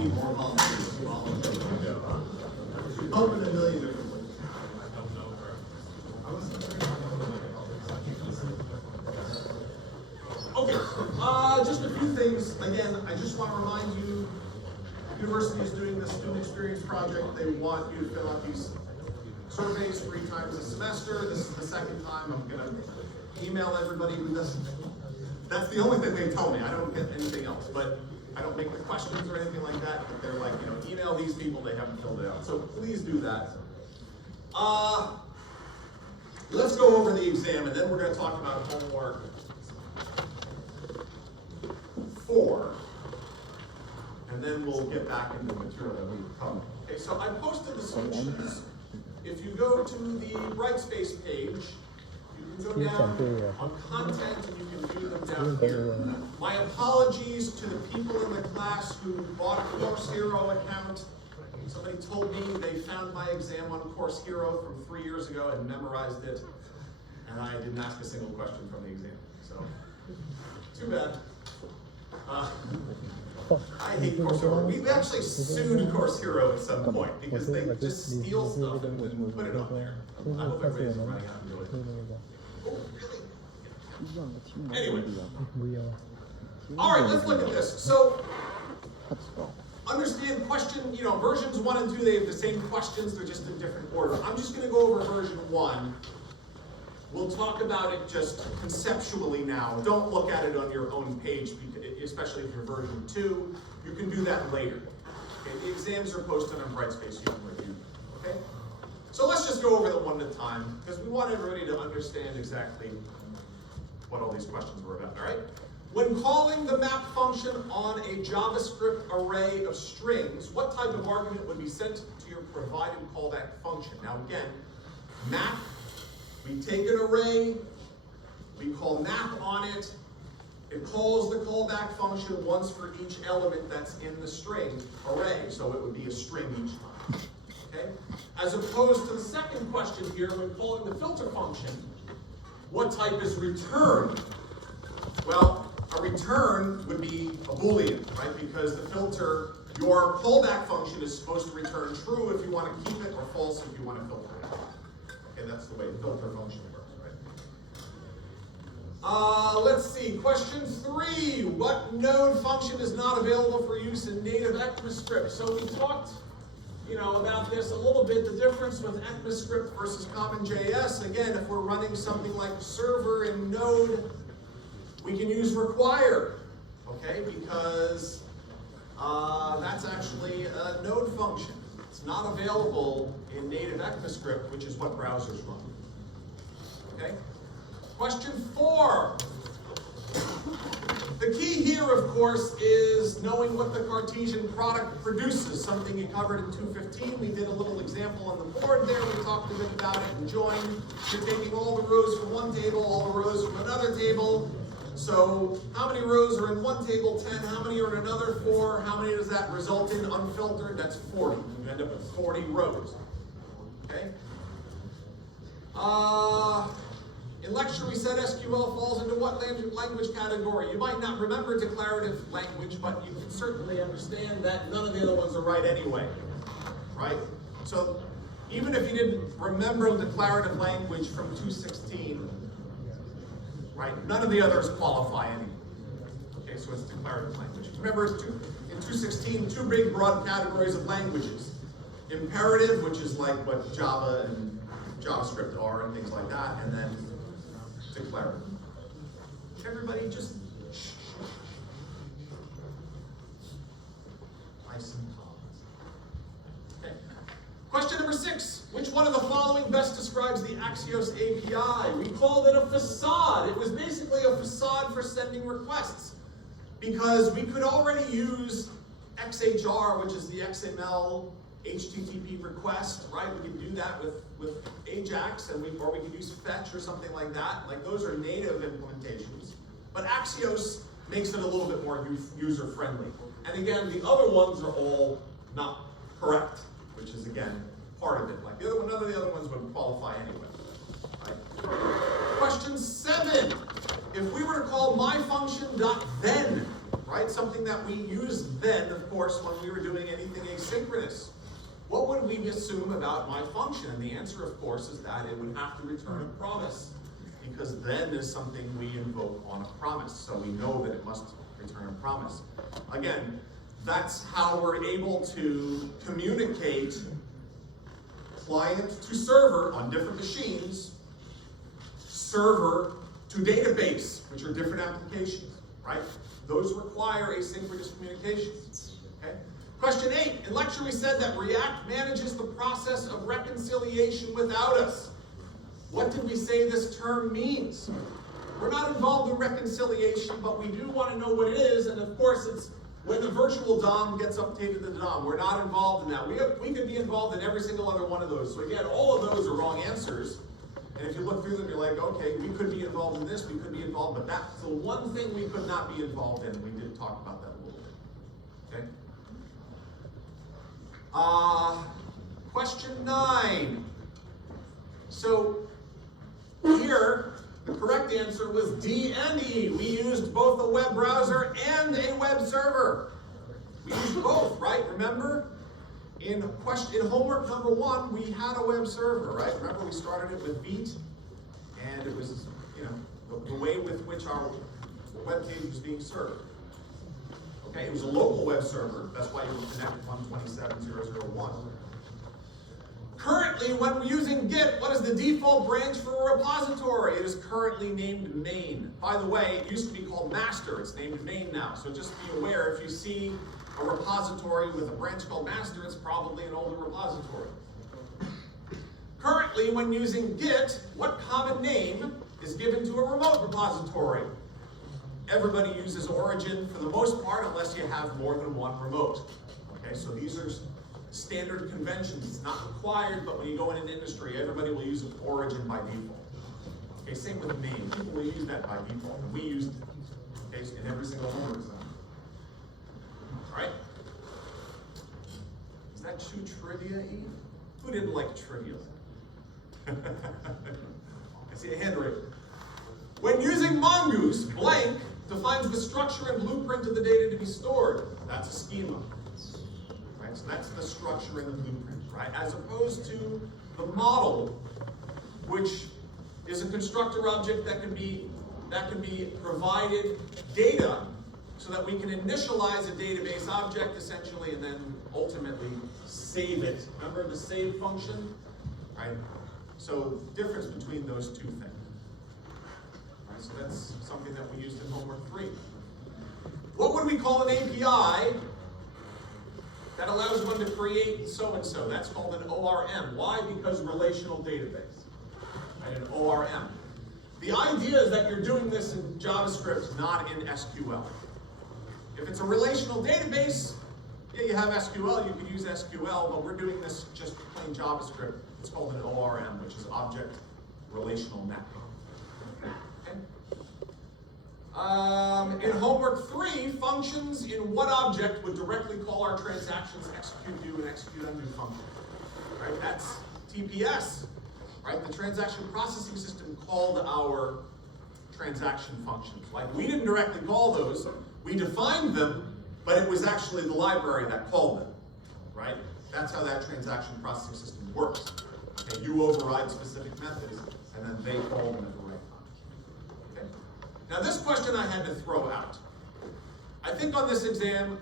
need more volunteers to go. Open a million different ways. Okay, just a few things. Again, I just want to remind you, the university is doing this student experience project. They want you to fill out these surveys 3 times a semester. This is the 2nd time. I'm going to email everybody with this. That's the only thing they tell me. I don't get anything else, but I don't make the questions or anything like that. But they're like, email these people, they haven't filled it out. So please do that. Let's go over the exam, and then we're going to talk about homework 4. And then we'll get back into the material that we've covered. Okay, so I posted the solutions. If you go to the Brightspace page, you can go down on content and you can view them down here. My apologies to the people in the class who bought a Course Hero account. Somebody told me they found my exam on Course Hero from 3 years ago and memorized it, and I didn't ask a single question from the exam. So, too bad. I hate Course Hero. We actually sued Course Hero at some point because they just steal stuff and put it on there. I hope everybody's running out and doing it. Oh, really? Anyway. All right, let's look at this. So, understand question, versions 1 and 2, they have the same questions, they're just in different order. I'm just going to go over version 1. We'll talk about it just conceptually now. Don't look at it on your own page, especially if you're version 2. You can do that later. Okay, the exams are posted on Brightspace, you can review them. Okay? So let's just go over them one at a time, because we want everybody to understand exactly what all these questions were about, all right? When calling the map function on a JavaScript array of strings, what type of argument would be sent to your provided callback function? Now again, map, we take an array, we call map on it, it calls the callback function once for each element that's in the string array, so it would be a string each time. Okay? As opposed to the second question here, when calling the filter function, what type is returned? Well, a return would be a Boolean, right? Because the filter, your callback function is supposed to return true if you want to keep it, or false if you want to filter it. Okay, that's the way the filter function works, right? Let's see, question 3. What node function is not available for use in native ECMAScript? So we talked, about this a little bit, the difference with ECMAScript versus CommonJS. Again, if we're running something like a server in Node, we can use require, okay, because that's actually a node function. It's not available in native ECMAScript, which is what browsers run. Okay? Question 4. The key here, of course, is knowing what the Cartesian product produces, something you covered in 215. We did a little example on the board there. We talked a bit about it and joined. You're taking all the rows from one table, all the rows from another table. So how many rows are in one table? 10. How many are in another? 4. How many does that result in unfiltered? That's 40. You end up with 40 rows. Okay? In lecture we said SQL falls into what language category? You might not remember declarative language, but you can certainly understand that none of the other ones are right anyway. Right? So even if you didn't remember declarative language from 216, right? None of the others qualify anyway. Okay, so it's declarative language. Remember, in 216, 2 big broad categories of languages. Imperative, which is like what Java and JavaScript are and things like that, and then declarative. Everybody just shh. Nice and calm. Okay. Question number 6. Which one of the following best describes the Axios API? We called it a facade. It was basically a facade for sending requests, because we could already use XHR, which is the XML HTTP request, right? We could do that with Ajax, or we could use Fetch or something like that. Like, those are native implementations. But Axios makes it a little bit more user-friendly. And again, the other ones are all not correct, which is, again, part of it. Like none of the other ones would qualify anyway. Right? Question 7. If we were to call myfunction.then, right? right? Something that we used then, of course, when we were doing anything asynchronous. What would we assume about my function? And the answer, of course, is that it would have to return a promise, because then is something we invoke on a promise. So we know that it must return a promise. Again, that's how we're able to communicate client to server on different machines, server to database, which are different applications, right? Those require asynchronous communication. Okay? Question 8. In lecture we said that React manages the process of reconciliation without us. What did we say this term means? We're not involved in reconciliation, but we do want to know what it is, and of course it's when the virtual DOM gets updated to the DOM. We're not involved in that. We could be involved in every single other one of those. So again, all of those are wrong answers. And if you look through them, you're like, okay, we could be involved in this, we could be involved, but that's the one thing we could not be involved in. We did talk about that a little bit. Okay? Question 9. So here, the correct answer was D and E. We used both a web browser and a web server. We used both, right? Remember? In homework number 1, we had a web server, right? Remember we started it with Vite, and it was, the way with which our web page was being served. Okay, it was a local web server. That's why you would connect 127.0.0.1. Currently, when we're using Git, what is the default branch for a repository? It is currently named main. By the way, it used to be called master. It's named main now. So just be aware, if you see a repository with a branch called master, it's probably an older repository. Currently, when using Git, what common name is given to a remote repository? Everybody uses origin for the most part, unless you have more than one remote. Okay, so these are standard conventions. It's not required, but when you go in an industry, everybody will use origin by default. Okay, same with main. People will use that by default, and we used it, okay, in every single homework assignment. Alright? Is that too trivia, Eve? Who didn't like trivia? I see a hand raised. When using Mongoose, blank defines the structure and blueprint of the data to be stored. That's a schema. Right? So that's the structure and the blueprint, right? As opposed to the model, which is a constructor object that can be provided data so that we can initialize a database object essentially and then ultimately save it. Remember the save function? Right? So difference between those two things. Right? So that's something that we used in homework 3. What would we call an API that allows one to create so-and-so? That's called an ORM. Why? Because relational database. Right? An ORM. The idea is that you're doing this in JavaScript, not in SQL. If it's a relational database, yeah, you have SQL, you can use SQL, but we're doing this just plain JavaScript. It's called an ORM, which is Object Relational Mapping. Okay. In homework 3, functions in what object would directly call our transactions execute do and execute undo function? Right? That's TPS. Right? The transaction processing system called our transaction functions. Like, we didn't directly call those. We defined them, but it was actually the library that called them, right? That's how that transaction processing system works. Okay, you override specific methods, and then they call them at the right time. Okay. Now this question I had to throw out. I think on this exam,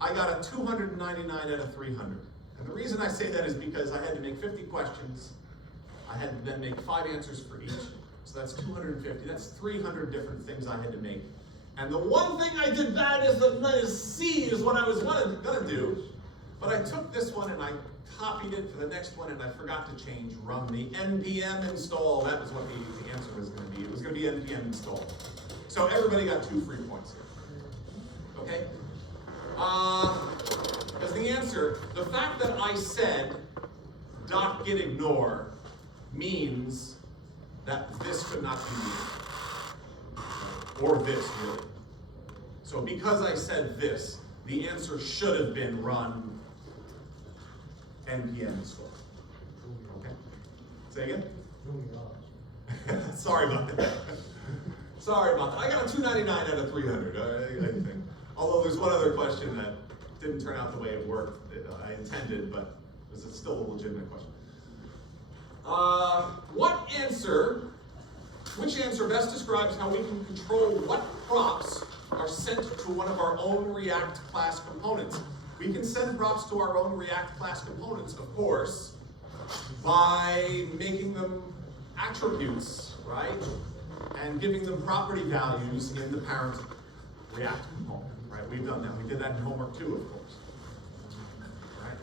I got a 299 out of 300. And the reason I say that is because I had to make 50 questions. I had to then make 5 answers for each. So that's 250. That's 300 different things I had to make. And the one thing I did bad is C is what I was going to do. But I took this one and I copied it for the next one, and I forgot to change run the npm install. That was what the answer was going to be. It was going to be npm install. So everybody got 2 free points here. Okay? As the answer, the fact that I said .git ignore means that this could not be used. Or this, really. So because I said this, the answer should have been run npm install. Okay? Say again? Sorry about that. Sorry about that. I got a 299 out of 300, I think. Although there's one other question that didn't turn out the way it worked, I intended, but this is still a legitimate question. Which answer best describes how we can control what props are sent to one of our own React class components? We can send props to our own React class components, of course, by making them attributes, right? And giving them property values in the parent React component, right? We've done that. We did that in homework too, of course. Right?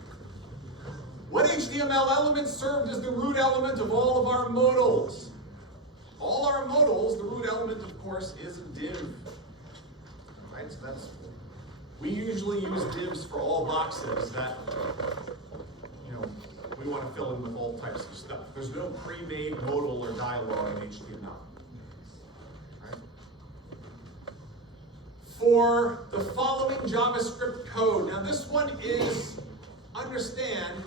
What HTML element served as the root element of all of our modals? All our modals, the root element, of course, is a div. Right? So we usually use divs for all boxes that, we want to fill in with all types of stuff. There's no pre-made modal or dialog in HTML. Right? For the following JavaScript code, now this one is, understand,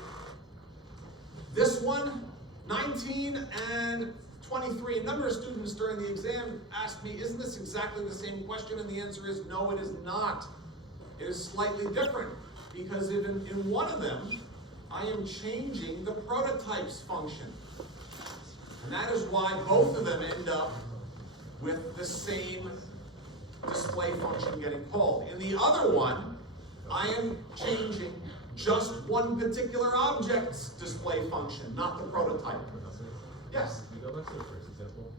this one, 19 and 23, a number of students during the exam asked me, isn't this exactly the same question? And the answer is no, it is not. It is slightly different, because in one of them, I am changing the prototypes function. And that is why both of them end up with the same display function getting called. In the other one, I am changing just one particular object's display function, not the prototype. Yes? Can we go back to the first example?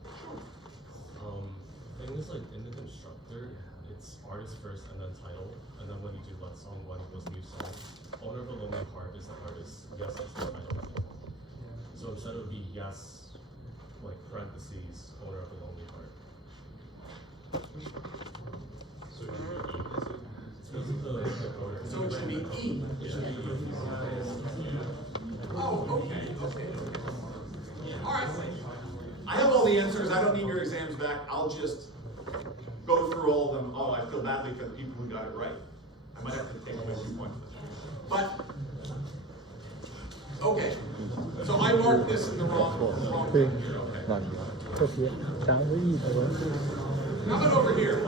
Thing is, like, in the constructor, it's artist first and then title, and then when you do let song one equals new song, owner of a lonely heart is the artist, yes, it's the title. So instead it would be yes, like parentheses, owner of a lonely heart. So it should be E, is it? So it should be E. It should be E. Oh, okay. All right. I have all the answers. I don't need your exams back. I'll just go through all of them. Oh, I feel badly for the people who got it right. I might have to take away 2 points. But, okay. So I marked this in the wrong one here. Okay. How about over here?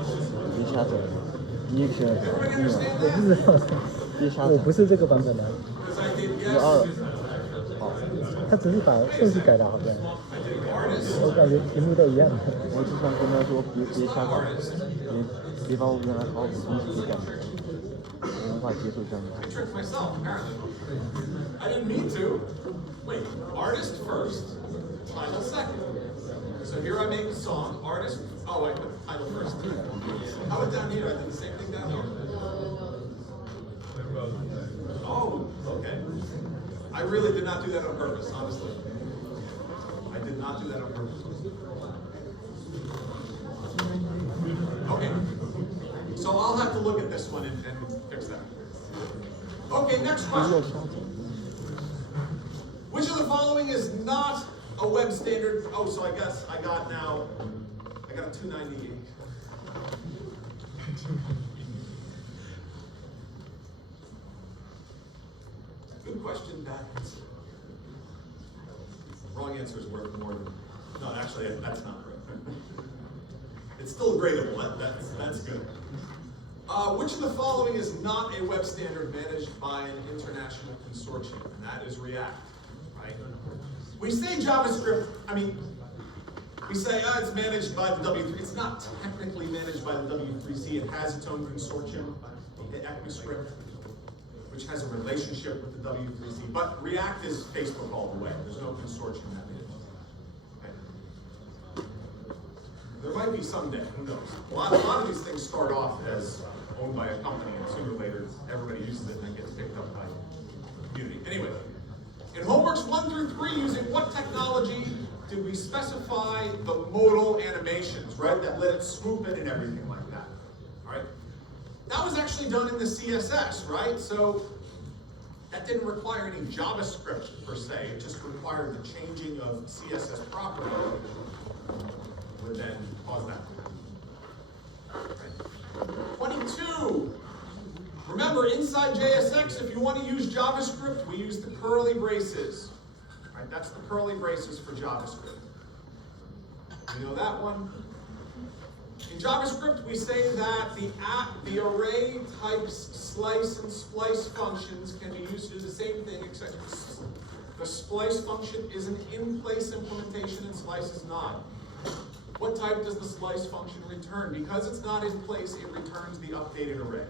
Everybody understand that? 我不是这个版本的， Because I did yes. 他只是把顺序改了，好像。 I did artist. 我感觉题目都一样的。我只想跟他说别瞎搞，别把我原来好的东西给改了，我无法接受这样的。 I tricked myself, apparently. I didn't mean to. Wait, artist first, title second. So here I make the song, artist, oh, I put the title first. How about down here? I did the same thing down here. Oh, okay. I really did not do that on purpose, honestly. I did not do that on purpose. Okay. So I'll have to look at this one and fix that. Okay, next question. Which of the following is not a web standard? Oh, so I guess I got a 298. Good question, bad answer. Wrong answer is worth more than, no, actually, that's not right. It's still gradable, that's good. Which of the following is not a web standard managed by an international consortium? And that is React, right? We say JavaScript, we say, it's managed by the W3. It's not technically managed by the W3C. It has its own consortium, the ECMAScript, which has a relationship with the W3C. But React is Facebook all the way. There's no consortium that is. Okay. There might be someday, who knows? A lot of these things start off as owned by a company, and sooner or later, everybody uses it and then gets picked up by the community. Anyway, in homeworks 1 through 3, using what technology did we specify the modal animations, right? That let it swoop in and everything like that, all right? That was actually done in the CSS, right? So that didn't require any JavaScript per se. It just required the changing of CSS property would then cause that. Right. 22. Remember, inside JSX, if you want to use JavaScript, we use the curly braces. Right? That's the curly braces for JavaScript. You know that one? In JavaScript, we say that the array types slice and splice functions can be used to do the same thing, except the splice function is an in-place implementation and slice is not. What type does the slice function return? Because it's not in place, it returns the updated array.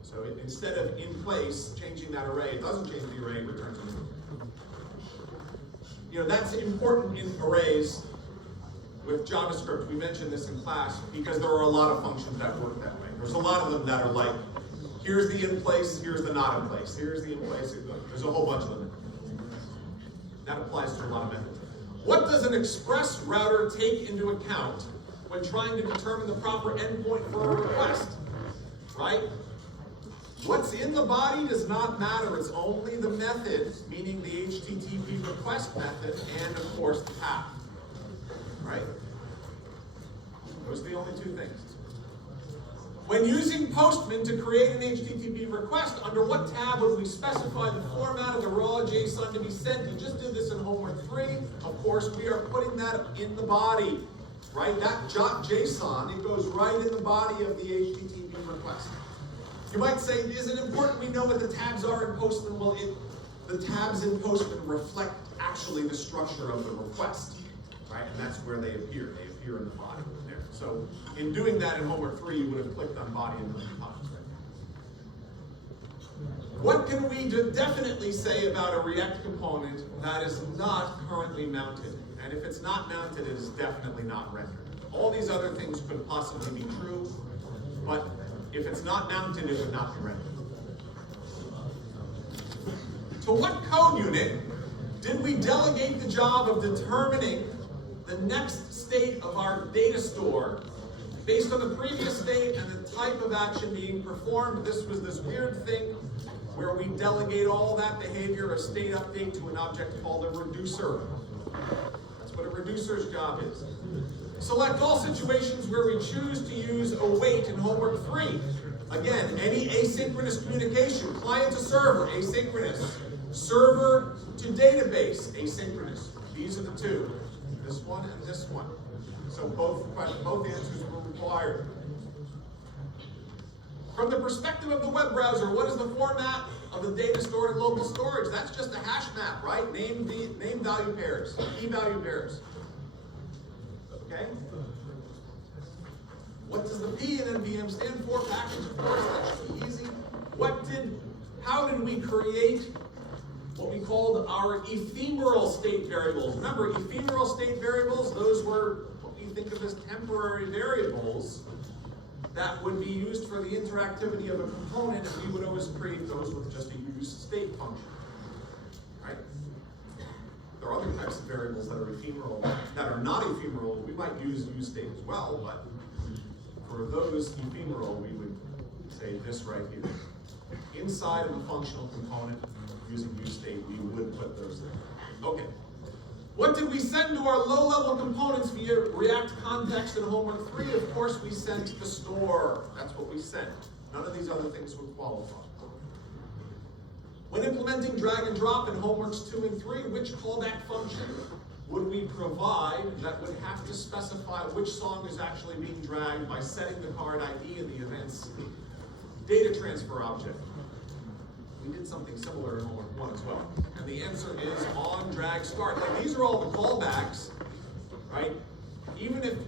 So instead of in place, changing that array, it doesn't change the array, it returns it. You know, that's important in arrays with JavaScript. We mentioned this in class because there are a lot of functions that work that way. There's a lot of them that are like, here's the in place, here's the not in place, here's the in place, there's a whole bunch of them. That applies to a lot of methods. What does an express router take into account when trying to determine the proper endpoint for a request? Right? What's in the body does not matter. It's only the method, meaning the HTTP request method, and of course the path. Right? Those are the only two things. When using Postman to create an HTTP request, under what tab would we specify the format of the raw JSON to be sent? You just did this in homework 3. Of course, we are putting that in the body. Right? That JSON, it goes right in the body of the HTTP request. You might say, is it important we know what the tabs are in Postman? Well, the tabs in Postman reflect actually the structure of the request. Right? And that's where they appear. They appear in the body there. So in doing that in homework 3, you would have clicked on body and then popped. What can we definitely say about a React component that is not currently mounted? And if it's not mounted, it is definitely not rendered. All these other things could possibly be true, but if it's not mounted, it would not be rendered. To what code unit did we delegate the job of determining the next state of our data store based on the previous state and the type of action being performed? This was this weird thing where we delegate all that behavior, a state update, to an object called a reducer. That's what a reducer's job is. Select all situations where we choose to use await in homework 3. Again, any asynchronous communication, client to server, asynchronous. Server to database, asynchronous. These are the two. This one and this one. So both answers were required. From the perspective of the web browser, what is the format of the data stored in local storage? That's just a hash map, right? Name value pairs, key value pairs. Okay? What does the P in NVM stand for? Package, of course, that should be easy. How did we create what we called our ephemeral state variables? Remember, ephemeral state variables, those were what we think of as temporary variables that would be used for the interactivity of a component, and we would always create those with just a use state function. Right? There are other types of variables that are ephemeral, that are not ephemeral. We might use state as well, but for those ephemeral, we would say this right here. Inside of a functional component, using use state, we would put those there. Okay. What did we send to our low-level components via React context in homework 3? Of course, we sent the store. That's what we sent. None of these other things would qualify. When implementing drag and drop in homeworks 2 and 3, which callback function would we provide that would have to specify which song is actually being dragged by setting the card ID in the event's data transfer object? We did something similar in homework 1 as well. And the answer is on drag start. Like, these are all the callbacks, right? Even if you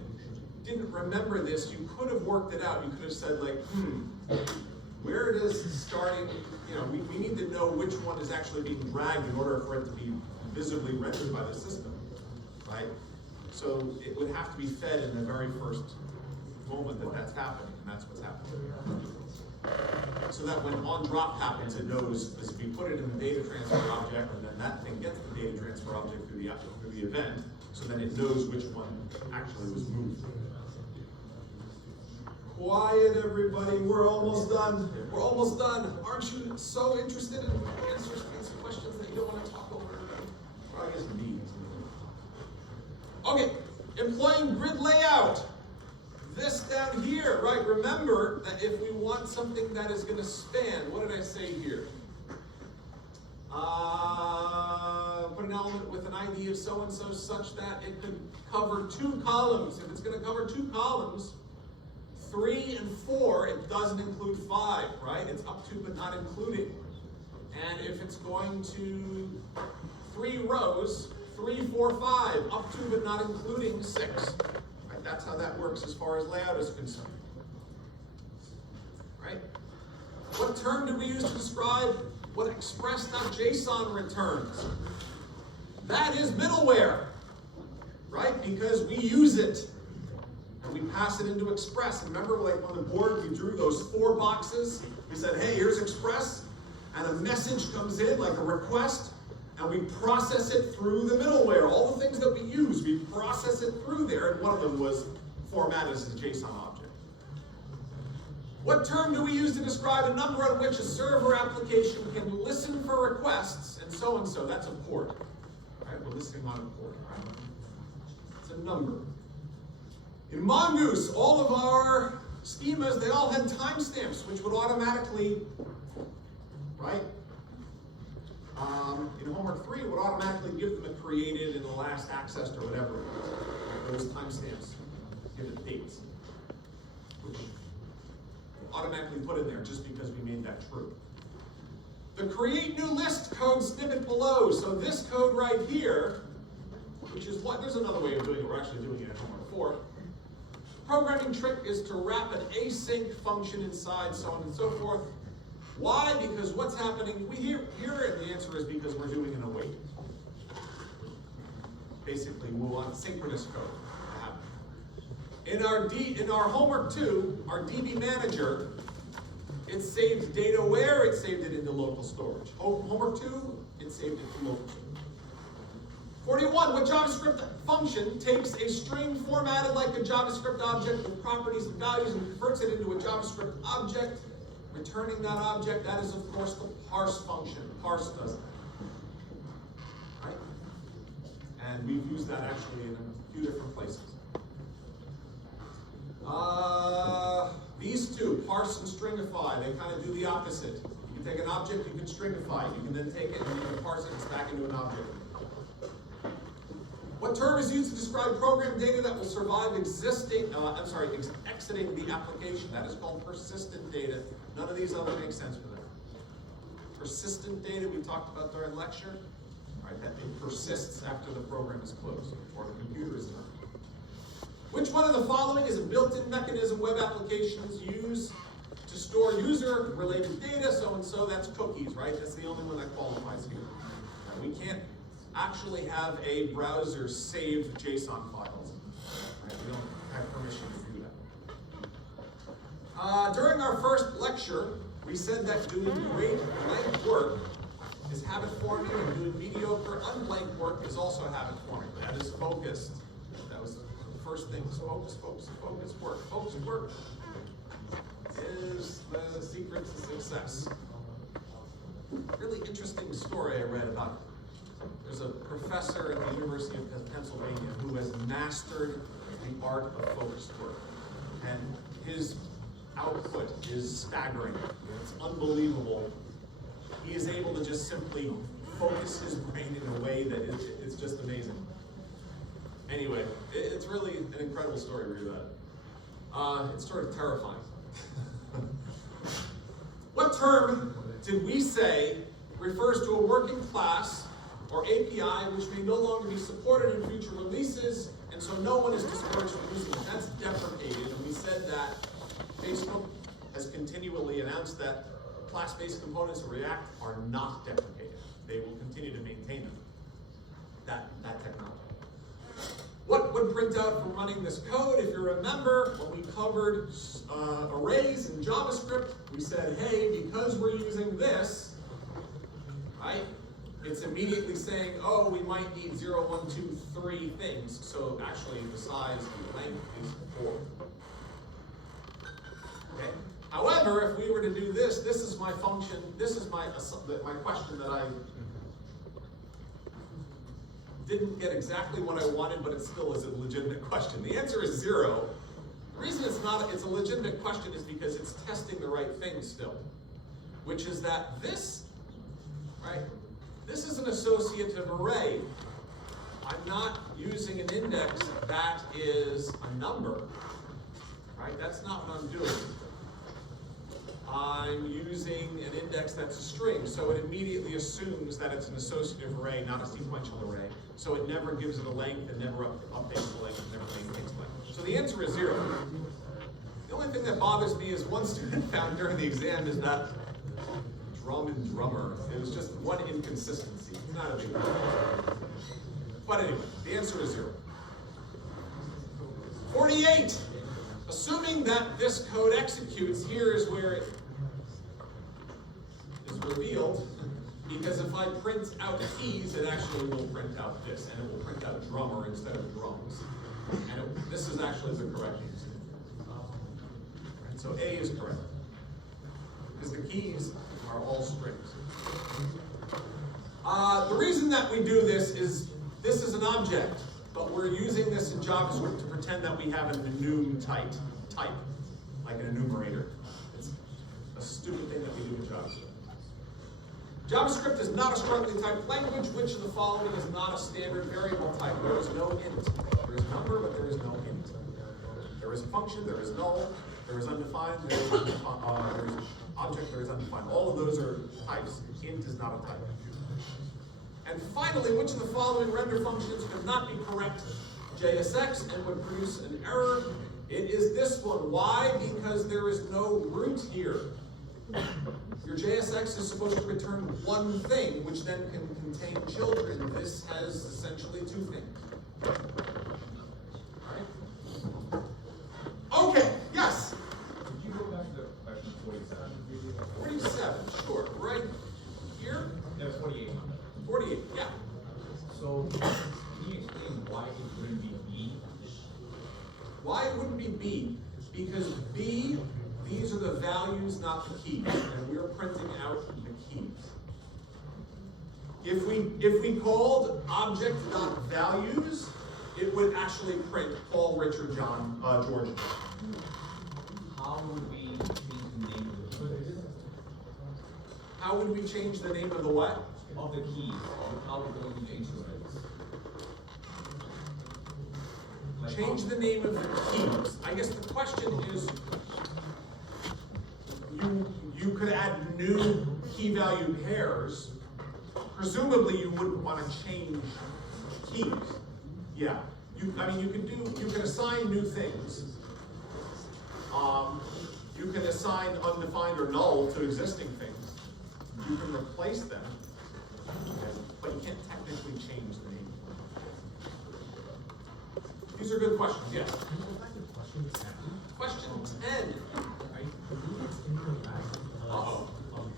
didn't remember this, you could have worked it out. You could have said, like, where it is starting, you know, we need to know which one is actually being dragged in order for it to be visibly rendered by the system, right? So it would have to be fed in the very first moment that that's happening, and that's what's happening. So that when on drop happens, it knows, as if you put it in the data transfer object, and then that thing gets the data transfer object through the event, so then it knows which one actually was moved. Quiet, everybody, we're almost done. We're almost done. Aren't you so interested in answers to these questions that you don't want to talk over? Well, I guess me. Okay, employing grid layout. This down here, right? Remember that if we want something that is going to span, what did I say here? Put an element with an ID of so-and-so such that it could cover 2 columns. If it's going to cover 2 columns, 3 and 4, it doesn't include 5, right? It's up to but not including. And if it's going to 3 rows, 3, 4, 5, up to but not including 6. Right? That's how that works as far as layout is concerned. Right? What term do we use to describe what express.json returns? That is middleware, right? Because we use it and we pass it into Express. And remember, like on the board, we drew those 4 boxes. We said, hey, here's Express, and a message comes in, like a request, and we process it through the middleware. All the things that we use, we process it through there, and one of them was formatted as a JSON object. What term do we use to describe a number on which a server application can listen for requests, and so? That's a port. Right? We're listening on a port. Right? It's a number. In Mongoose, all of our schemas, they all had timestamps, which would automatically, right? In homework 3, it would automatically give them a created and the last accessed or whatever. Right? Those timestamps give it dates, which automatically put in there just because we made that true. The create new list code snippet below. So this code right here, which is what, there's another way of doing it. We're actually doing it in homework 4. Programming trick is to wrap an async function inside, so on and so forth. Why? Because what's happening, we hear and the answer is because we're doing an await. Basically, we want synchronous code to happen. In our homework 2, our DB manager, it saved data where? It saved it into local storage. Homework 2, it saved it to local storage. 41, what JavaScript function takes a string formatted like a JavaScript object with properties and values and converts it into a JavaScript object, returning that object? That is, of course, the parse function. Parse does that. Right? And we've used that actually in a few different places. These two, parse and stringify, they kind of do the opposite. You can take an object, you can stringify it. You can then take it and you can parse it and it's back into an object. What term is used to describe program data that will survive exiting the application? That is called persistent data. None of these other make sense for that. Persistent data we talked about during lecture, right? That it persists after the program is closed or the computer is done. Which one of the following is a built-in mechanism web applications use to store user-related data? So that's cookies, right? That's the only one that qualifies here. Right? We can't actually have a browser save JSON files. Right? We don't have permission to do that. During our first lecture, we said that doing great blank work is habit forming, and doing mediocre unblank work is also habit forming. That is focused. That was the first thing. Focus, work. Focused work is the secret to success. Really interesting story I read about. There's a professor at the University of Pennsylvania who has mastered the art of focused work. And his output is staggering. It's unbelievable. He is able to just simply focus his brain in a way that it's just amazing. Anyway, it's really an incredible story to read about. It's sort of terrifying. What term did we say refers to a working class or API which may no longer be supported in future releases, and so no one is discouraged from using it? That's deprecated, and we said that Facebook has continually announced that class-based components of React are not deprecated. They will continue to maintain them, that technology. What would print out from running this code? If you remember, when we covered arrays in JavaScript, we said, hey, because we're using this, right, it's immediately saying, oh, we might need 0, 1, 2, 3 things. So actually the size and the length is 4. Okay. However, if we were to do this, this is my function, this is my question that I didn't get exactly what I wanted, but it still is a legitimate question. The answer is 0. The reason it's a legitimate question is because it's testing the right thing still, which is that this, right, This is an associative array. I'm not using an index that is a number, right? That's not what I'm doing. I'm using an index that's a string, so it immediately assumes that it's an associative array, not a sequential array. So it never gives it a length, and never updates the length, and never maintains the length. So the answer is 0. The only thing that bothers me is one student found during the exam is that drum and drummer. It was just one inconsistency. It's not a big deal. But anyway, the answer is 0. 48. Assuming that this code executes, here is where it is revealed, because if I print out keys, it actually will print out this, and it will print out drummer instead of drums. And this is actually the correct answer. Right, so A is correct, because the keys are all strings. The reason that we do this is an object, but we're using this in JavaScript to pretend that we have an enum type, like an enumerator. It's a stupid thing that we do in JavaScript. JavaScript is not a strongly typed language. Which of the following is not a standard variable type? There is no int. There is number, but there is no int. There is a function, there is null, there is undefined, there is object, there is undefined. All of those are types. Int is not a type. And finally, which of the following render functions could not be correct JSX and would produce an error? It is this one. Why? Because there is no root here. Your JSX is supposed to return one thing, which then can contain children. This has essentially 2 things. All right? Okay, yes? Could you go back to question 47? 47, sure. Right here? No, 48. 48, yeah. So, can you explain why it wouldn't be B? Why it wouldn't be B? Because B, these are the values, not the keys, and we're printing out the keys. If we called object.values, it would actually print Paul, Richard, John, George. How would we change the name of the keys? How would we change the name of the what? Of the keys. How would we change the names? Change the name of the keys. I guess the question is, you could add new key value pairs. Presumably you wouldn't want to change keys. Yeah. You can assign new things. You can assign undefined or null to existing things. You can replace them, but you can't technically change the name. These are good questions, yes. Question 10. Uh-oh.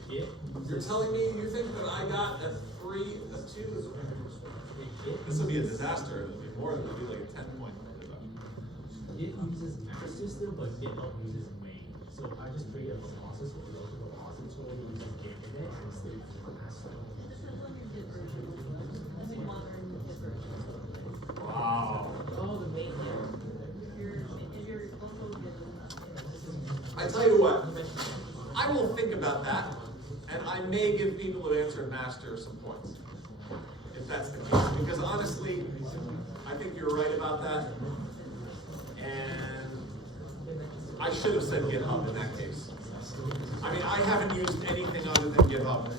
You're telling me you think that I got a 3, a 2? This will be a disaster. It'll be more than it'll be like a 10-point. It uses macro system, but GitHub uses main. So I just create a repository, using Git index instead of master. Wow. Oh, the main, yeah. I tell you what, I will think about that, and I may give people who answered master some points, if that's the case. Because honestly, I think you're right about that, and I should have said GitHub in that case. I mean, I haven't used anything other than GitHub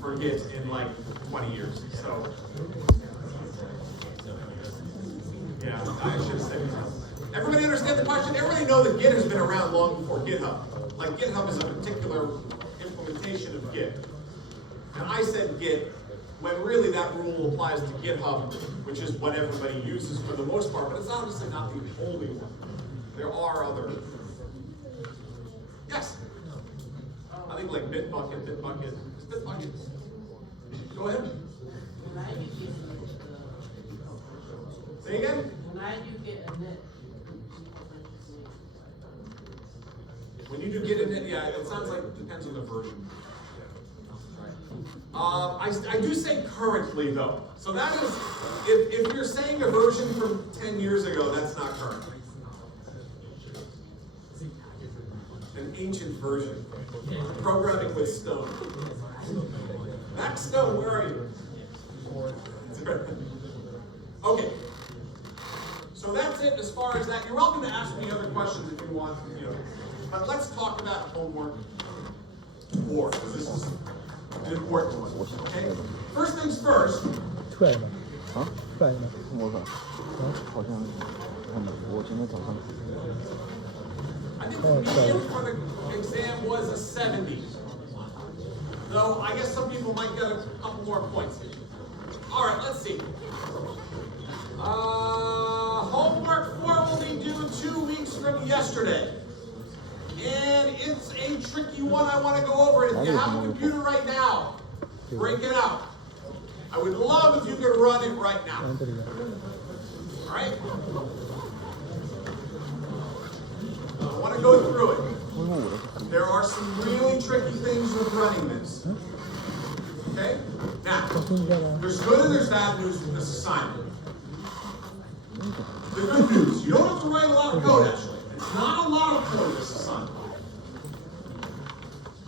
for Git in like 20 years, so. Yeah, I should have said GitHub. Everybody understand the question? Everybody know that Git has been around long before GitHub. Like GitHub is a particular implementation of Git. And I said Git, when really that rule applies to GitHub, which is what everybody uses for the most part, but it's obviously not the only one. There are other. Yes? I think like Bitbucket. Is Bitbucket? Go ahead. Say again? When I do get a net. When you do Git init, yeah, it sounds like it depends on the version. I do say currently though. So that is, if you're saying a version from 10 years ago, that's not current. An ancient version. Programming with stone. Next up, where are you? Okay. So that's it as far as that. You're welcome to ask me other questions if you want, But let's talk about homework 4, because this is an important one. Okay? First things first. 出来了吗？啊？出来了吗？我吧，好像看到，我今天早上。 I think the median for the exam was a 70. Though I guess some people might get a couple more points. All right, let's see. Homework 4 will be due 2 weeks from yesterday. And it's a tricky one. I want to go over it. If you have a computer right now, break it out. I would love if you could run it right now. 这里的。 All right? I want to go through it. There are some really tricky things with running this. Okay? Now, there's good and there's bad news with this assignment. The good news, you don't have to write a lot of code actually. It's not a lot of code in this assignment.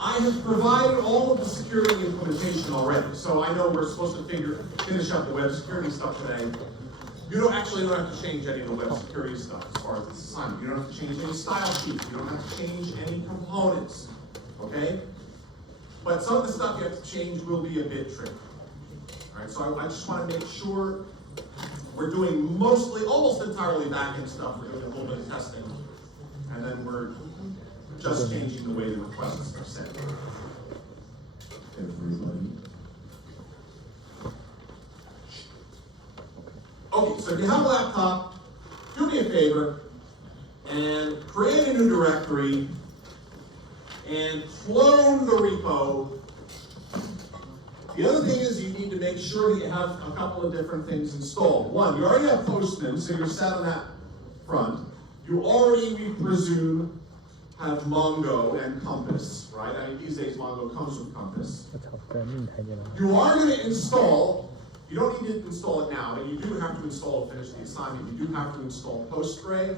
I have provided all of the security implementation already, so I know we're supposed to finish up the web security stuff today. You don't have to change any of the web security stuff as far as this assignment. You don't have to change any style sheets. You don't have to change any components. Okay? But some of the stuff you have to change will be a bit tricky. Alright, so I just want to make sure we're doing almost entirely back-end stuff. We're doing a little bit of testing. And then we're just changing the way the requests are sent. Everybody. Okay, so if you have a laptop, do me a favor and create a new directory and clone the repo. The other thing is you need to make sure that you have a couple of different things installed. One, you already have Postman, so you're set on that front. You already, we presume, have Mongo and Compass, right? I mean, these days Mongo comes with Compass. 我操，在命台阶了。 You are going to install, you don't need to install it now, but you do have to install to finish the assignment. You do have to install Postgres,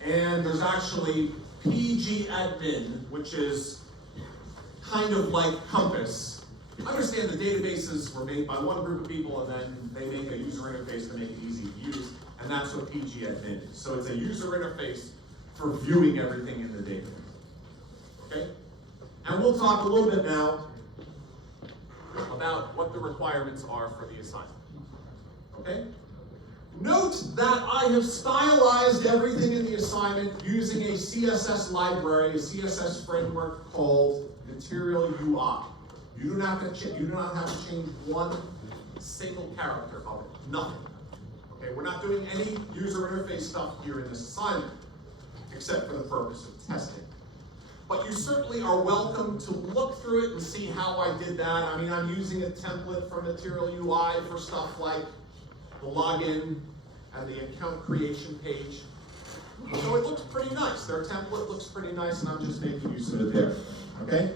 and there's actually pgadmin, which is kind of like Compass. Understand the databases were made by one group of people, and then they make a user interface to make it easy to use, and that's what pgadmin is. So it's a user interface for viewing everything in the database. Okay? And we'll talk a little bit now about what the requirements are for the assignment. Okay? Note that I have stylized everything in the assignment using a CSS library, a CSS framework called Material UI. You do not have to change one single character of it. Nothing. Okay, we're not doing any user interface stuff here in this assignment, except for the purpose of testing. But you certainly are welcome to look through it and see how I did that. I mean, I'm using a template from Material UI for stuff like the login and the account creation page. So it looks pretty nice. Their template looks pretty nice, and I'm just making use of it there. Okay?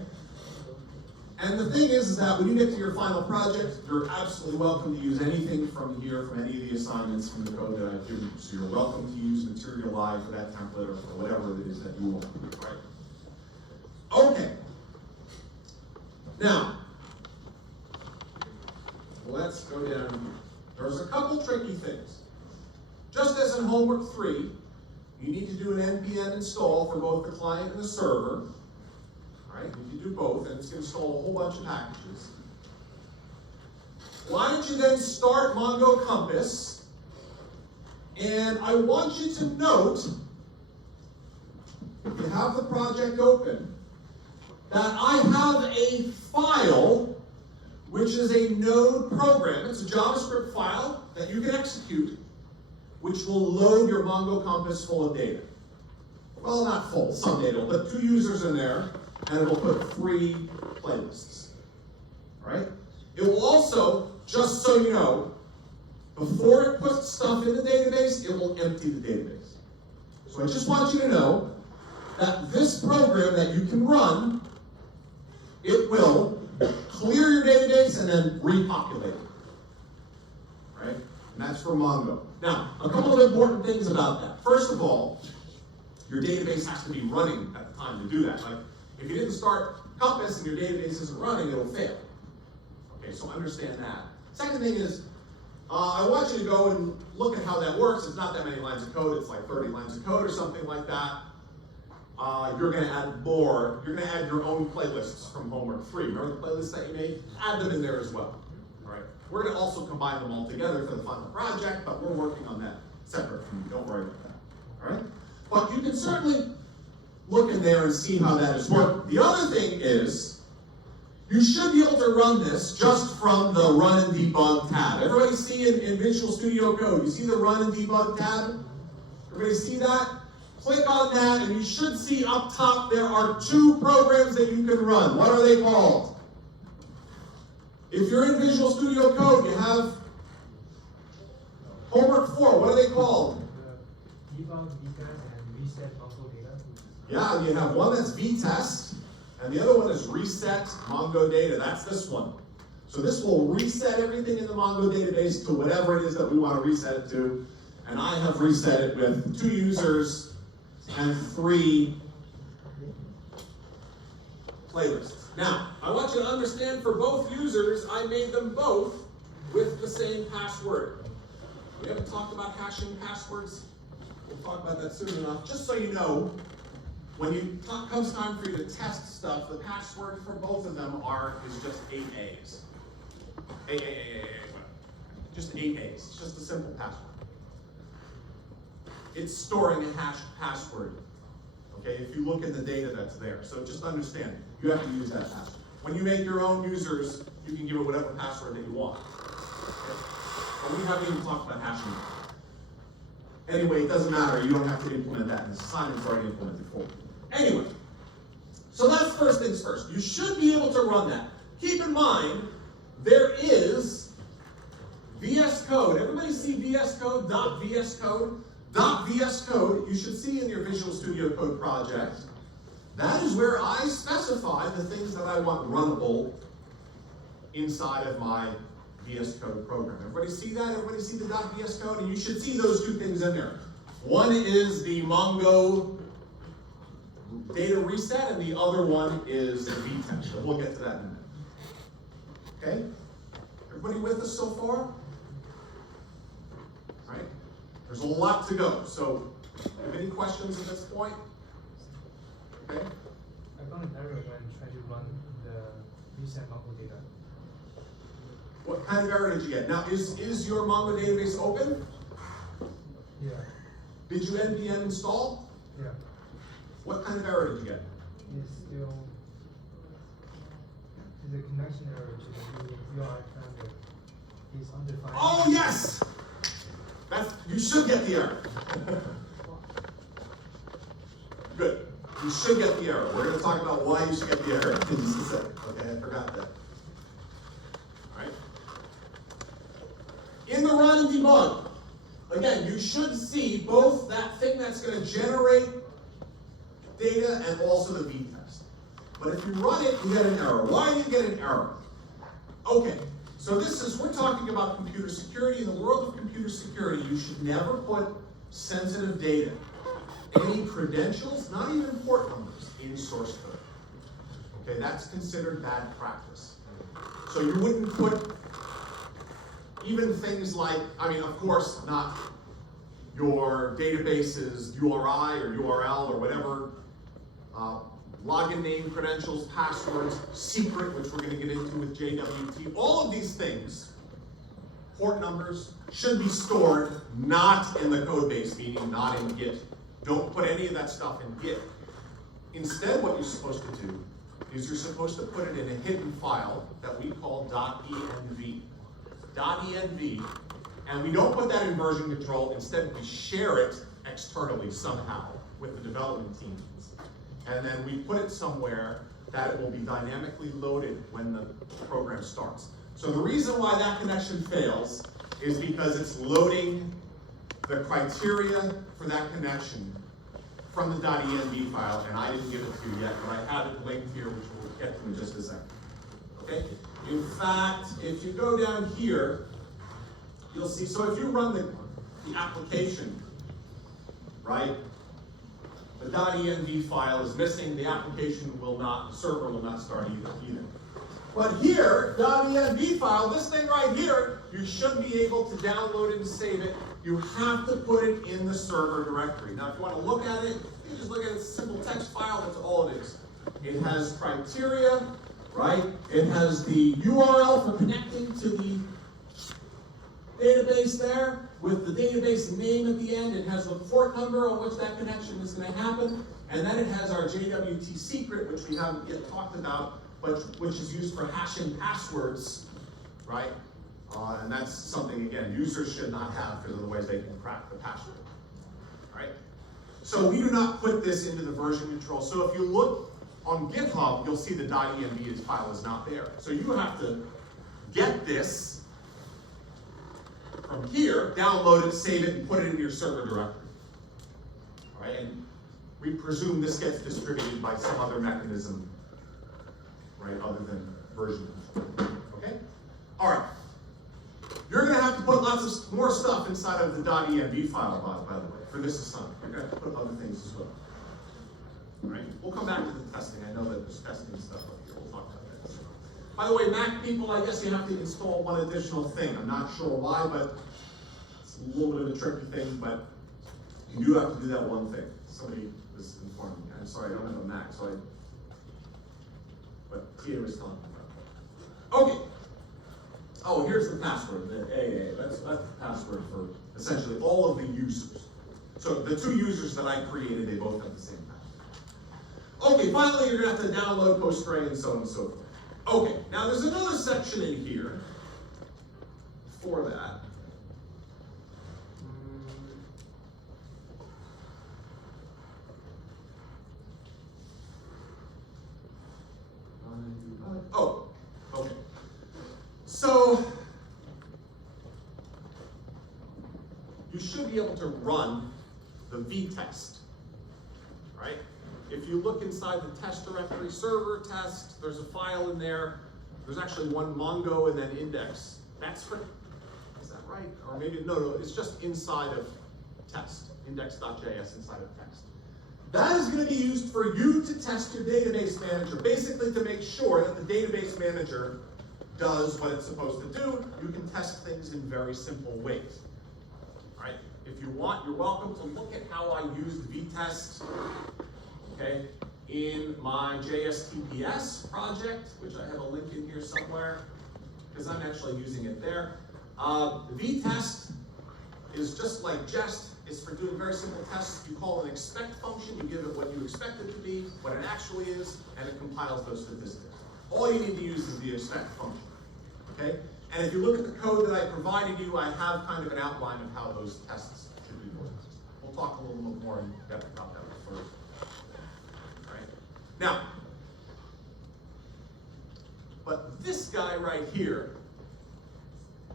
And the thing is that when you get to your final project, you're absolutely welcome to use anything from here, from any of the assignments from the code that I've given you. So you're welcome to use Material UI for that template or for whatever it is that you want. Right? Okay. Now, let's go down here. There's a couple tricky things. Just as in homework 3, you need to do an npm install for both the client and the server. Right? You can do both, and it's going to install a whole bunch of packages. Why don't you then start Mongo Compass? And I want you to note, if you have the project open, that I have a file which is a node program. It's a JavaScript file that you can execute, which will load your Mongo Compass full of data. Well, not full, some data. It'll put 2 users in there, and it'll put 3 playlists. All right? It will also, just so you know, before it puts stuff in the database, it will empty the database. So I just want you to know that this program that you can run, it will clear your database and then repopulate it. Right? And that's for Mongo. Now, a couple of important things about that. First of all, your database has to be running at the time to do that. Like, If you didn't start Compass and your database isn't running, it'll fail. Okay, so understand that. Second thing is, I want you to go and look at how that works. It's not that many lines of code, it's like 30 lines of code or something like that. You're gonna add more, you're gonna add your own playlists from homework 3. Remember the playlists that you made? Add them in there as well. All right. We're gonna also combine them all together for the final project, but we're working on that separate from you. Don't worry about that. All right? But you can certainly look in there and see how that is working. The other thing is, you should be able to run this just from the Run and Debug tab. Everybody see in Visual Studio Code, you see the Run and Debug tab? Everybody see that? Click on that and you should see up top there are 2 programs that you can run. What are they called? If you're in Visual Studio Code, you have Homework 4. What are they called? Debug, VTest, and reset Mongo data. Yeah, you have one that's VTest, and the other one is reset Mongo data. That's this one. So this will reset everything in the Mongo database to whatever it is that we want to reset it to. And I have reset it with 2 users and 3 playlists. Now, I want you to understand for both users, I made them both with the same password. We haven't talked about hashing passwords. We'll talk about that soon enough. Just so you know, when it comes time for you to test stuff, the password for both of them is just 8 A's. Just 8 A's. It's just a simple password. It's storing a hashed password. Okay, if you look in the data that's there. So just understand, you have to use that password. When you make your own users, you can give it whatever password that you want. Okay? But we haven't even talked about hashing. Anyway, it doesn't matter, you don't have to implement that. The assignment's already implemented for you. Anyway, so that's first things first. You should be able to run that. Keep in mind, there is VS Code. Everybody see VS Code, .VS Code? .VS Code, you should see in your Visual Studio Code project. That is where I specify the things that I want runnable inside of my VS Code program. Everybody see that? Everybody see the .VS Code? And you should see those 2 things in there. One is the Mongo data reset, and the other one is the VTest. So we'll get to that in a minute. Okay? Everybody with us so far? Right? There's a lot to go. So, have any questions at this point? Okay? I found an error when trying to run the reset Mongo data. What kind of error did you get? Now, is your Mongo database open? Yeah. Did you npm install? Yeah. What kind of error did you get? It's still the connection error to the URI framework is undefined. Oh, yes! You should get the error. Good. You should get the error. We're going to talk about why you should get the error in just a second. Okay, I forgot that. All right. In the run and debug, again, you should see both that thing that's going to generate data and also the v-test. But if you run it, you get an error. Why do you get an error? Okay, so we're talking about computer security. In the world of computer security, you should never put sensitive data, any credentials, not even port numbers, in source code. Okay, that's considered bad practice. So you wouldn't put even things like, of course, not your database's URI or URL or whatever, login name, credentials, passwords, secret, which we're going to get into with JWT. All of these things, port numbers, should be stored not in the code base, meaning not in Git. Don't put any of that stuff in Git. Instead, what you're supposed to do is you're supposed to put it in a hidden file that we call .env. .env, and we don't put that in version control. Instead, we share it externally somehow with the development teams. And then we put it somewhere that it will be dynamically loaded when the program starts. So the reason why that connection fails is because it's loading the criteria for that connection from the .env file, and I didn't give it to you yet, but I have it linked here, which we'll get to in just a second. Okay? In fact, if you go down here, you'll see, so if you run the application, right, the .env file is missing, the application will not, the server will not start either. But here, .env file, this thing right here, you should be able to download it and save it. You have to put it in the server directory. Now, if you want to look at it, you just look at it, it's a simple text file, that's all it is. It has criteria, right? It has the URL for connecting to the database there, with the database name at the end. It has the port number on which that connection is going to happen. And then it has our JWT secret, which we haven't yet talked about, but which is used for hashing passwords, right? And that's something, again, users should not have because of the ways they can crack the password, right? So we do not put this into the version control. So if you look on GitHub, you'll see the .env file is not there. So you have to get this from here, download it, save it, and put it in your server directory, right? And we presume this gets distributed by some other mechanism, right, other than version control, okay? All right. You're going to have to put lots of more stuff inside of the .env file, by the way, for this assignment. You're going to have to put other things as well. All right? We'll come back to the testing. I know that there's testing stuff up here. We'll talk about that. By the way, Mac people, I guess you have to install one additional thing. I'm not sure why, but it's a little bit of a tricky thing, but you do have to do that one thing. Somebody was informing me. I'm sorry, I don't have a Mac, so but Tia was telling me about it. Okay. Oh, here's the password, the AA. That's the password for essentially all of the users. So the two users that I created, they both have the same password. Okay, finally you're going to have to download Postgre and so on and so forth. Okay, now there's another section in here for that. Oh, okay. So, you should be able to run the vtest, right? If you look inside the test directory, server test, there's a file in there. There's actually one Mongo and then index. That's for, is that right? Or maybe, no, it's just inside of test, index.js inside of text. That is going to be used for you to test your database manager, basically to make sure that the database manager does what it's supposed to do. You can test things in very simple ways, right? If you want, you're welcome to look at how I used vtest, okay, in my JSTPS project, which I have a link in here somewhere, because I'm actually using it there. Vtest is just like jest. It's for doing very simple tests. You call an expect function, you give it what you expect it to be, what it actually is, and it compiles those statistics. All you need to use is the expect function, okay? And if you look at the code that I provided you, I have kind of an outline of how those tests should be worked. We'll talk a little bit more in depth about that first. All right? Now, but this guy right here,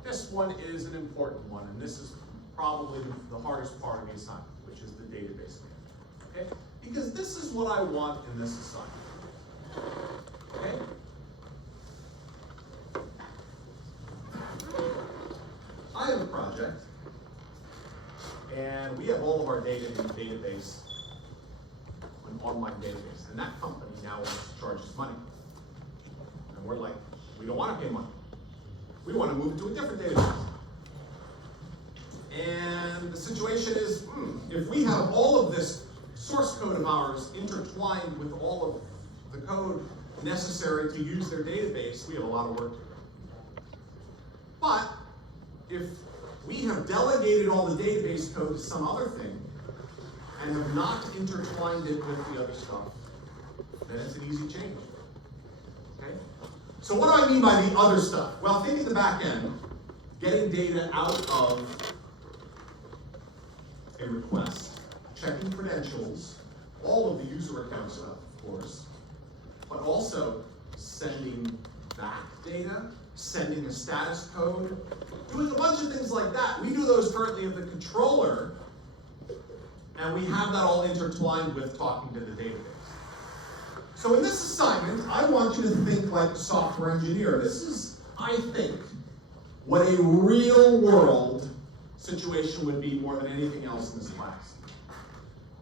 this one is an important one, and this is probably the hardest part of the assignment, which is the database management, okay? Because this is what I want in this assignment, okay? I have a project, and we have all of our data in the database, an online database, and that company now wants to charge us money. And we're like, we don't want to pay money. We want to move to a different database. And the situation is, if we have all of this source code of ours intertwined with all of the code necessary to use their database, we have a lot of work to do. But if we have delegated all the database code to some other thing and have not intertwined it with the other stuff, then it's an easy change. Okay? So what do I mean by the other stuff? Well, think of the back end, getting data out of a request, checking credentials, all of the user account stuff, of course, but also sending back data, sending a status code, doing a bunch of things like that. We do those currently at the controller, and we have that all intertwined with talking to the database. So in this assignment, I want you to think like a software engineer. This is, I think, what a real world situation would be more than anything else in this class.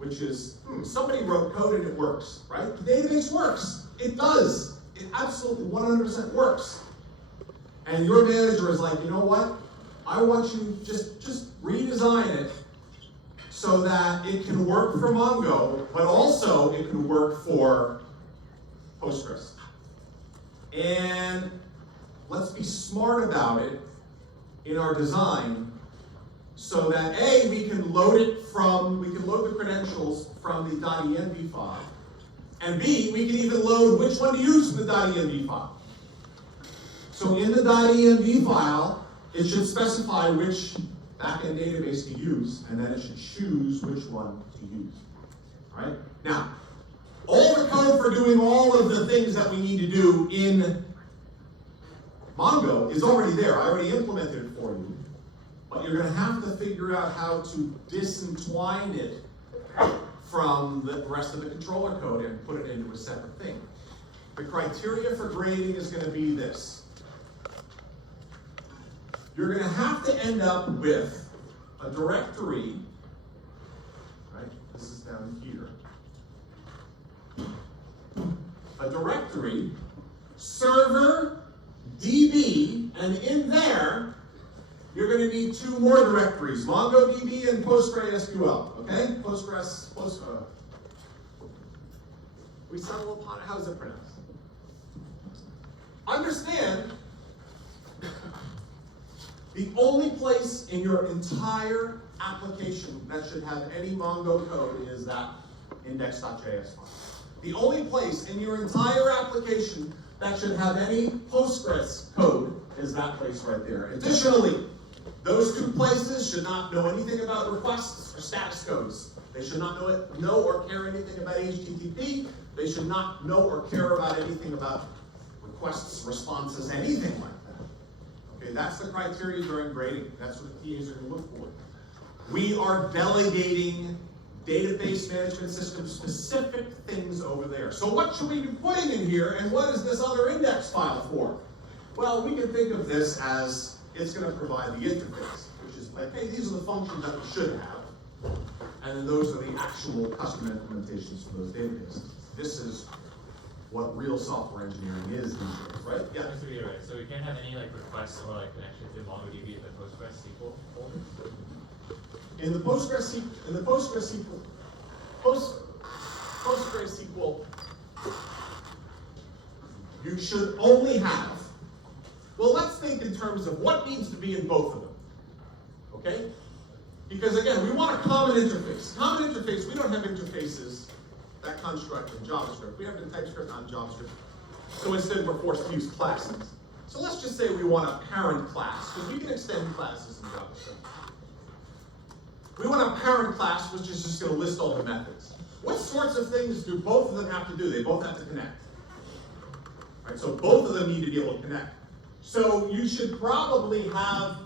which is, somebody wrote code and it works, right? The database works. It does. It absolutely 100% works. And your manager is like, you know what? I want you just redesign it so that it can work for Mongo, but also it can work for Postgres. And let's be smart about it in our design so that A, we can load the credentials from the .env file, and B, we can even load which one to use from the .env file. So in the .env file, it should specify which backend database to use, and then it should choose which one to use. All right? Now, all the code for doing all of the things that we need to do in Mongo is already there. I already implemented it for you. But you're going to have to figure out how to disentwine it from the rest of the controller code and put it into a separate thing. The criteria for grading is going to be this. You're going to have to end up with a directory, right? This is down here. A directory, server, DB, and in there, you're going to need two more directories, MongoDB and PostgreSQL, okay? We sound a little hot. How is it pronounced? Understand, the only place in your entire application that should have any Mongo code is that index.js file. The only place in your entire application that should have any Postgres code is that place right there. Additionally, those two places should not know anything about requests or status codes. They should not know or care anything about HTTP. They should not know or care about anything about requests, responses, anything like that. Okay, that's the criteria during grading. That's what the TAs are going to look for. We are delegating database management system specific things over there. So what should we be putting in here, and what is this other index file for? Well, we can think of this as it's going to provide the interface, which is like, hey, these are the functions that we should have, and then those are the actual custom implementations for those databases. This is what real software engineering is these days, right? Yeah. Just to be right, so we can't have any like requests or like connections to MongoDB in the PostgreSQL folder. In the PostgreSQL, you should only have, well, let's think in terms of what needs to be in both of them, okay? Because again, we want a common interface. Common interface, we don't have interfaces that construct in JavaScript. We have it in TypeScript, not in JavaScript. So instead, we're forced to use classes. So let's just say we want a parent class, because we can extend classes in JavaScript. We want a parent class, which is just going to list all the methods. What sorts of things do both of them have to do? They both have to connect. Right, so both of them need to be able to connect. So you should probably have,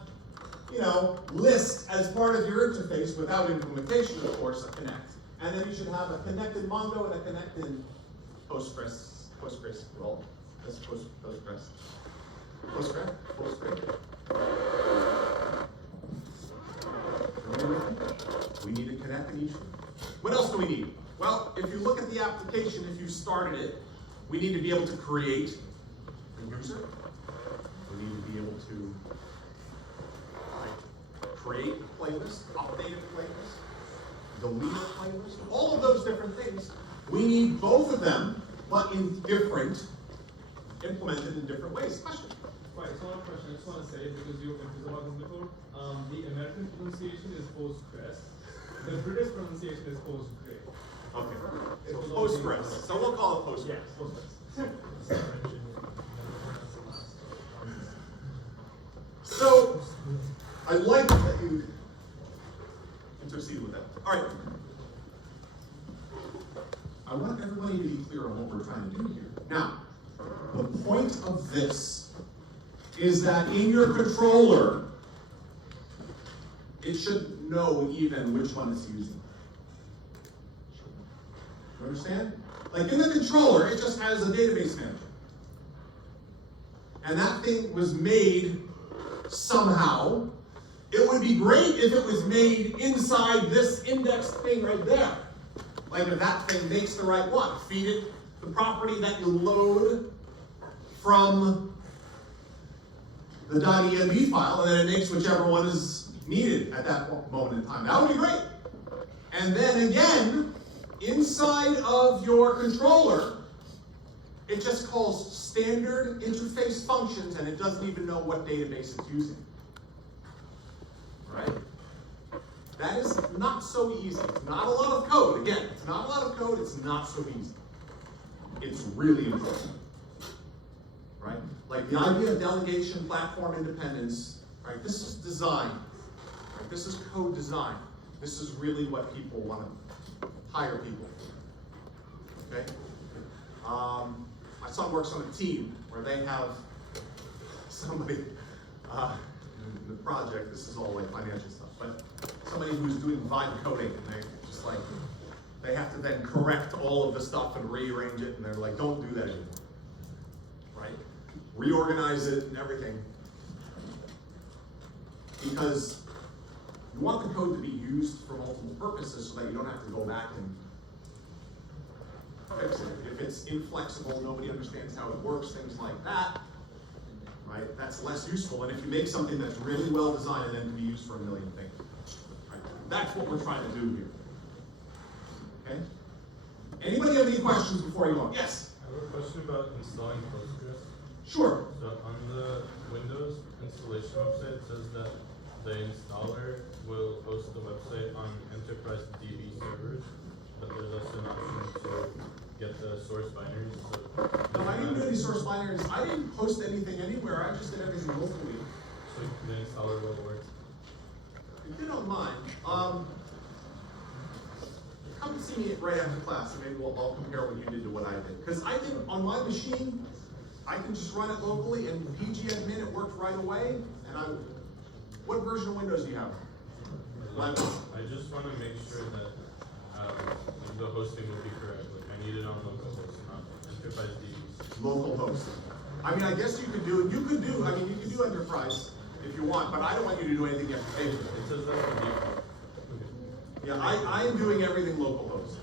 list as part of your interface without implementation, of course, a connect. And then you should have a connected Mongo and a connected PostgreSQL. That's Postgres. We need to connect in each one. What else do we need? Well, if you look at the application, if you started it, we need to be able to create a user. We need to be able to create a playlist, update a playlist, delete a playlist, all of those different things. We need both of them, but implemented in different ways. Question? Right, so one question I just want to say, because you were confused about this before, the American pronunciation is Postgres, the British pronunciation is Postgre. Okay, so Postgres. So we'll call it Postgres. Yeah, Postgres. So, I like that you intercede with that. All right. I want everybody to be clear on what we're trying to do here. Now, the point of this is that in your controller, it should know even which one it's using. You understand? Like in the controller, it just has a database manager. And that thing was made somehow. It would be great if it was made inside this index thing right there. Like if that thing makes the right one, feed it the property that you load from the .env file, and then it makes whichever one is needed at that moment in time. That would be great. And then again, inside of your controller, it just calls standard interface functions, and it doesn't even know what database it's using. Right? That is not so easy. It's not a lot of code. Again, it's not a lot of code. It's not so easy. It's really important. Right? Like the idea of delegation, platform independence, right? This is design. Right? This is code design. This is really what people want to hire people. Okay? My son works on a team where they have somebody in the project, this is all like financial stuff, but somebody who's doing vibe coding, and they just like, they have to then correct all of the stuff and rearrange it, and they're like, don't do that anymore. Right? Reorganize it and everything. Because you want the code to be used for multiple purposes so that you don't have to go back and fix it. If it's inflexible, nobody understands how it works, things like that, right? That's less useful. And if you make something that's really well designed and then can be used for a million things, right? That's what we're trying to do here. Okay? Anybody have any questions before you go? Yes? I have a question about installing Postgres. Sure. So on the Windows installation website, it says that the installer will host the website on enterprise DB servers, but there's also an option to get the source binaries. So No, I didn't do any source binaries. I didn't post anything anywhere. I just did everything locally. So the installer will work. If you don't mind, come see me right after class, and maybe I'll compare what you did to what I did. Because I did on my machine, I can just run it locally, and pgadmin, it worked right away. And what version of Windows do you have? I just want to make sure that the hosting will be correct. Like I need it on local host, not enterprise DBs. Local host. I mean, I guess you could do enterprise if you want, but I don't want you to do anything you have to pay for. It says that's the default. Yeah, I am doing everything local host.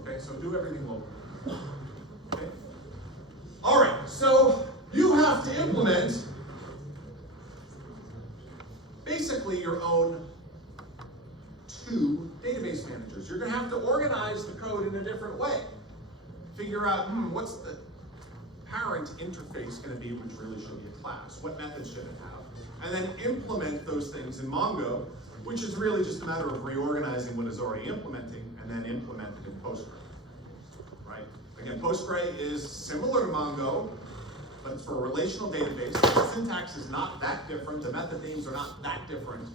Okay, so do everything local. Okay? All right, so you have to implement basically your own 2 database managers. You're going to have to organize the code in a different way. Figure out, what's the parent interface going to be, which really should be a class? What methods should it have? And then implement those things in Mongo, which is really just a matter of reorganizing what is already implementing and then implement it in Postgre. Right? Again, Postgre is similar to Mongo, but it's for a relational database. The syntax is not that different. The method names are not that different.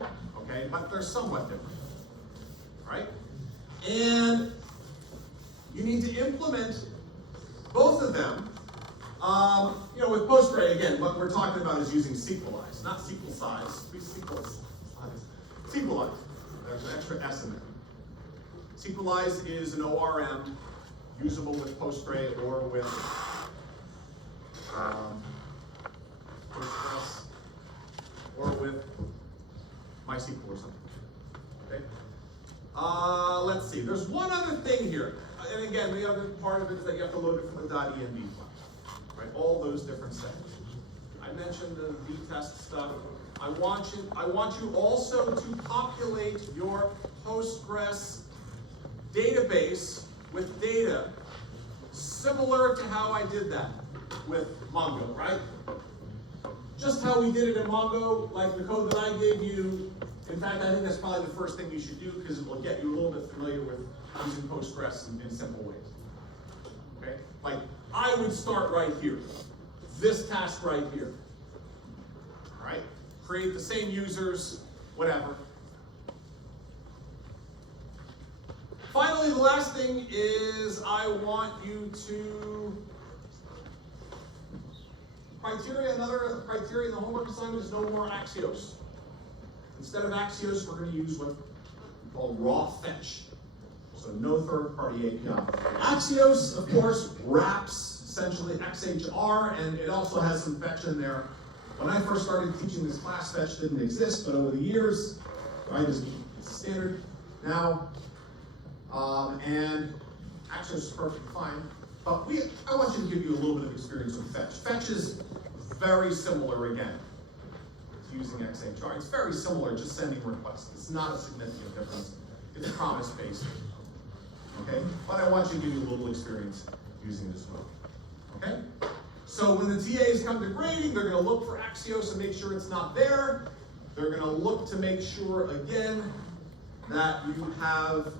Okay, but they're somewhat different. Right? And you need to implement both of them. With Postgre, again, what we're talking about is using SQLize, not SQL size. SQLize. There's an extra S in there. SQLize is an ORM usable with Postgre or with Postgres or with MySQL or something. Okay. Let's see. There's one other thing here, and again, the other part of it is that you have to load it from the .env file. Right? All those different settings. I mentioned the V-test stuff. I want you also to populate your Postgres database with data similar to how I did that with Mongo, right? Just how we did it in Mongo, like the code that I gave you. In fact, I think that's probably the first thing you should do because it will get you a little bit familiar with using Postgres in simple ways. Okay? Like, I would start right here. This task right here. All right? Create the same users, whatever. Finally, the last thing is I want you to another criteria in the homework assignment is no more Axios. Instead of Axios, we're going to use what we call raw fetch. So no third-party API. Axios, of course, wraps essentially XHR, and it also has some fetch in there. When I first started teaching this class, fetch didn't exist, but over the years, right, it's standard. Now, And actually it's perfectly fine. But I want you to give you a little bit of experience with fetch. Fetch is very similar again to using XHR. It's very similar, just sending requests. It's not a significant difference. It's promise-based. Okay? But I want you to give you a little experience using this one. Okay? So when the TAs come to grading, they're going to look for Axios and make sure it's not there. They're going to look to make sure, again, that you have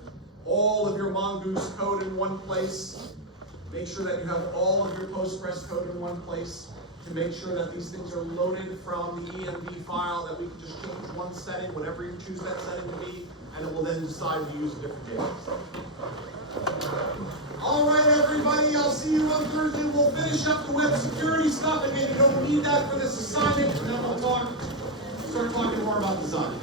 all of your Mongoose code in one place. Make sure that you have all of your Postgres code in one place to make sure that these things are loaded from the env file, that we can just change one setting, whatever you choose that setting to be, and it will then decide to use a different database. All right, everybody, I'll see you on Thursday. We'll finish up the web security stuff. Again, you don't need that for this assignment, and then we'll start talking more about design.